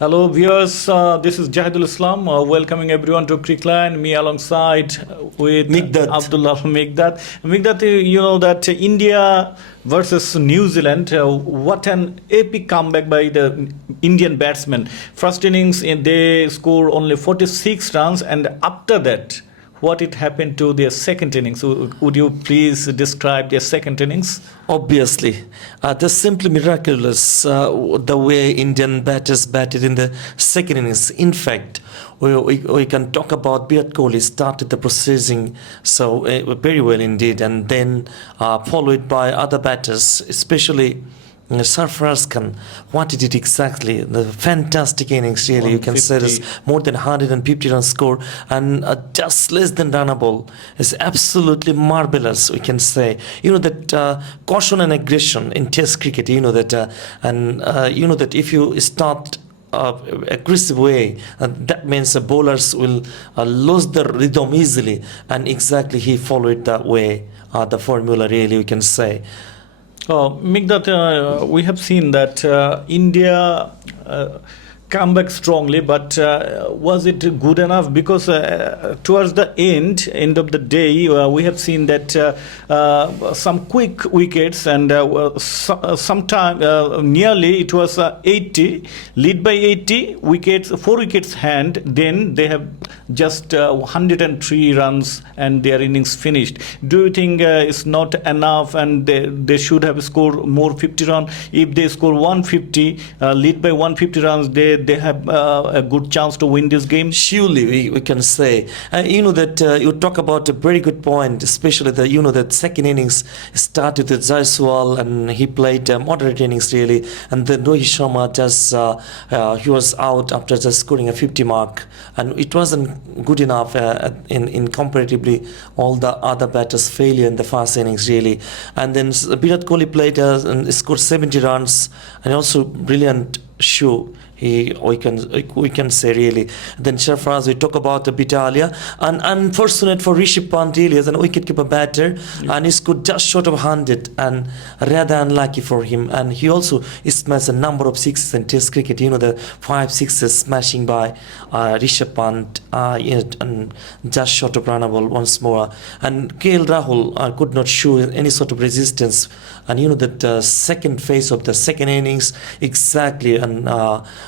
Hello, viewers. This is Jahidul Islam, welcoming everyone to Crickline. Me alongside with Mikdad. Abdullah Mikdad. Mikdad, you know that India versus New Zealand. What an epic comeback by the Indian batsmen. First innings, they score only 46 runs, and after that, what it happened to their second innings? So would you please describe their second innings? Obviously, that's simply miraculous the way Indian batters batted in the second innings. In fact, we can talk about Virat Kohli started the processing so very well indeed, and then followed by other batters, especially Sarfaraz Khan. What he did exactly, the fantastic innings really, you can say this, more than 150 runs score and just less than runnable is absolutely marvelous, we can say. You know that caution and aggression in test cricket, you know that you know that if you start aggressive way, that means the bowlers will lose the rhythm easily, and exactly he followed that way, the formula really, we can say. Mikdad, we have seen that India come back strongly, but was it good enough? Because towards the end of the day, we have seen that some quick wickets, and sometime nearly it was 80, lead by 80 wickets, 4 wickets hand. Then they have just 103 runs, and their innings finished. Do you think it's not enough, and they should have scored more 50 runs? If they score 150, lead by 150 runs, they have a good chance to win this game? Surely we can say. You know that you talk about a very good point, especially the, you know, that second innings started with Jaiswal, and he played moderate innings really, and then Rohit Sharma just he was out after just scoring a 50 mark, and it wasn't good enough in comparatively all the other batters' failure in the first innings really. And then Virat Kohli played and scored 70 runs, and also brilliant show we can say really. Then Sarfaraz, we talk about the bit earlier, and unfortunate for Rishabh Pant really as an wicketkeeper batter, and he scored just short of 100, and rather unlucky for him. And he also smashed a number of sixes in Test cricket. You know, the 5 sixes smashing by Rishabh Pant, and just short of runnable once more. And KL Rahul could not show any sort of resistance. And you know that second phase of the second innings exactly, and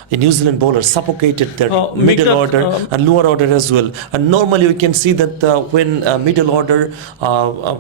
the New Zealand bowlers suffocated their middle order and lower order as well. And normally we can see that when middle order,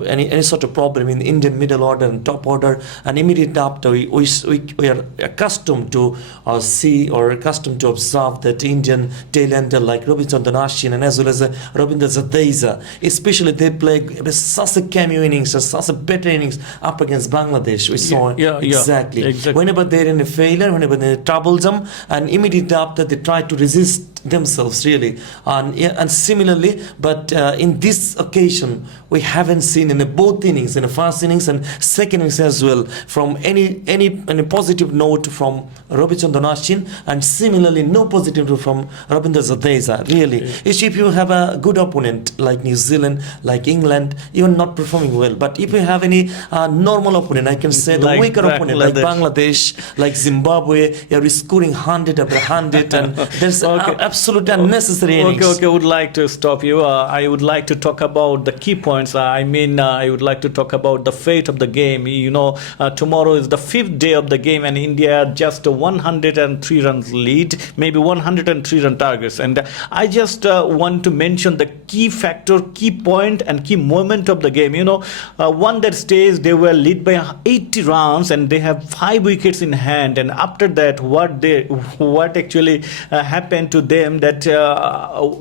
any sort of problem in the Indian middle order and top order, and immediately after we are accustomed to see or accustomed to observe that Indian tailender like Ravichandran Ashwin and as well as Ravindra Jadeja, especially they play such a cameo innings, such a better innings up against Bangladesh. We saw exactly. Whenever they're in a failure, whenever they're troublesome, and immediately after they try to resist themselves really, and similarly, but in this occasion we haven't seen in both innings, in the first innings and second innings as well, from any positive note from Ravichandran Ashwin, and similarly no positive note from Ravindra Jadeja really. If you have a good opponent like New Zealand, like England, you are not performing well. But if you have any normal opponent, I can say the weaker opponent like Bangladesh, like Zimbabwe, you are scoring 100 after 100, and there's absolutely unnecessary innings. Okay, I would like to stop you. I would like to talk about the key points. I would like to talk about the fate of the game. You know, tomorrow is the 5th day of the game, and India just 103 runs lead, maybe 103 run targets. And I just want to mention the key factor, key point, and key moment of the game. You know, one that stays, they were lead by 80 runs, and they have 5 wickets in hand. And after that, what actually happened to them, that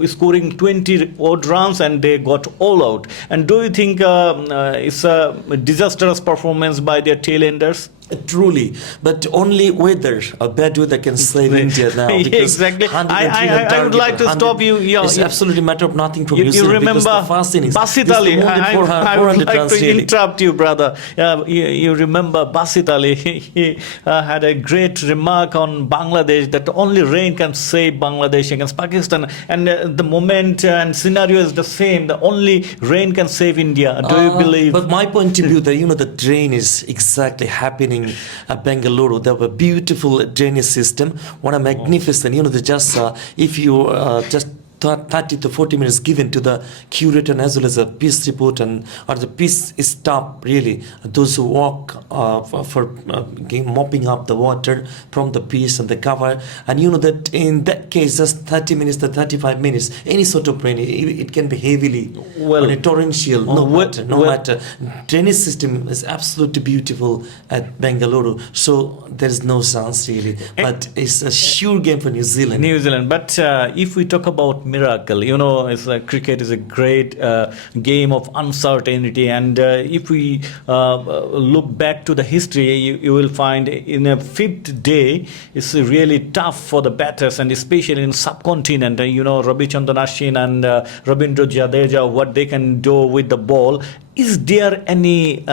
scoring 20 odd runs, and they got all out. And do you think it's a disastrous performance by their tailenders? Truly, but only weather, a bad weather can save India now. Exactly. I would like to stop you. It's absolutely a matter of nothing from New Zealand. You remember the first innings, Basit Ali? I would like to interrupt you, brother. You remember Basit Ali? He had a great remark on Bangladesh that only rain can save Bangladesh against Pakistan. And the moment and scenario is the same. The only rain can save India. Do you believe? But my point of view, that the rain is exactly happening opening Bengaluru. They have a beautiful drainage system. What a magnificent, they just, if you just 30 to 40 minutes given to the curator and as well as a peace report and or the peace stop really those who walk for mopping up the water from the peace and the cover, and that in that case just 30 minutes to 35 minutes any sort of rain, it can be heavily on a torrential, no matter drainage system is absolutely beautiful at Bengaluru, so there is no chance really, but it's a sure game for New Zealand. But if we talk about miracle, cricket is a great game of uncertainty, and if we look back to the history, you will find in a fifth day it's really tough for the batters, and especially in subcontinent, Ravichandran Ashwin and Ravindra Jadeja, what they can do with the ball. Is there any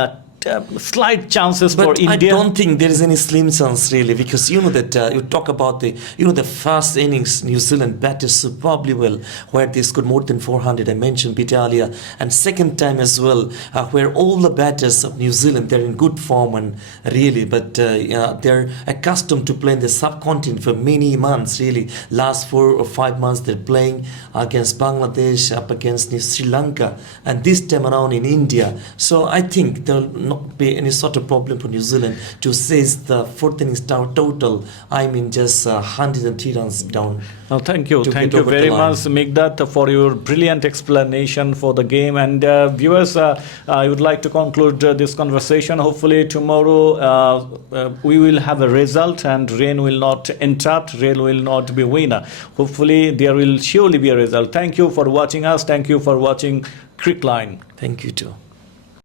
slight chances for India? I don't think there is any slim chance really, because that you talk about the the first innings New Zealand batted superbly well, where they scored more than 400. I mentioned Bitalia, and second time as well, where all the batters of New Zealand they're in good form and really, but they're accustomed to playing the subcontinent for many months really. Last 4 or 5 months they're playing against Bangladesh, up against Sri Lanka, and this time around in India. So I think there'll not be any sort of problem for New Zealand to seize the fourth innings total. I mean, just 103 runs down. Well, thank you very much, Migdat, for your brilliant explanation for the game. And viewers, I would like to conclude this conversation. Hopefully tomorrow we will have a result, and rain will not interrupt, rain will not be winner. Hopefully there will surely be a result. Thank you for watching us. Thank you for watching Crickline. Thank you too.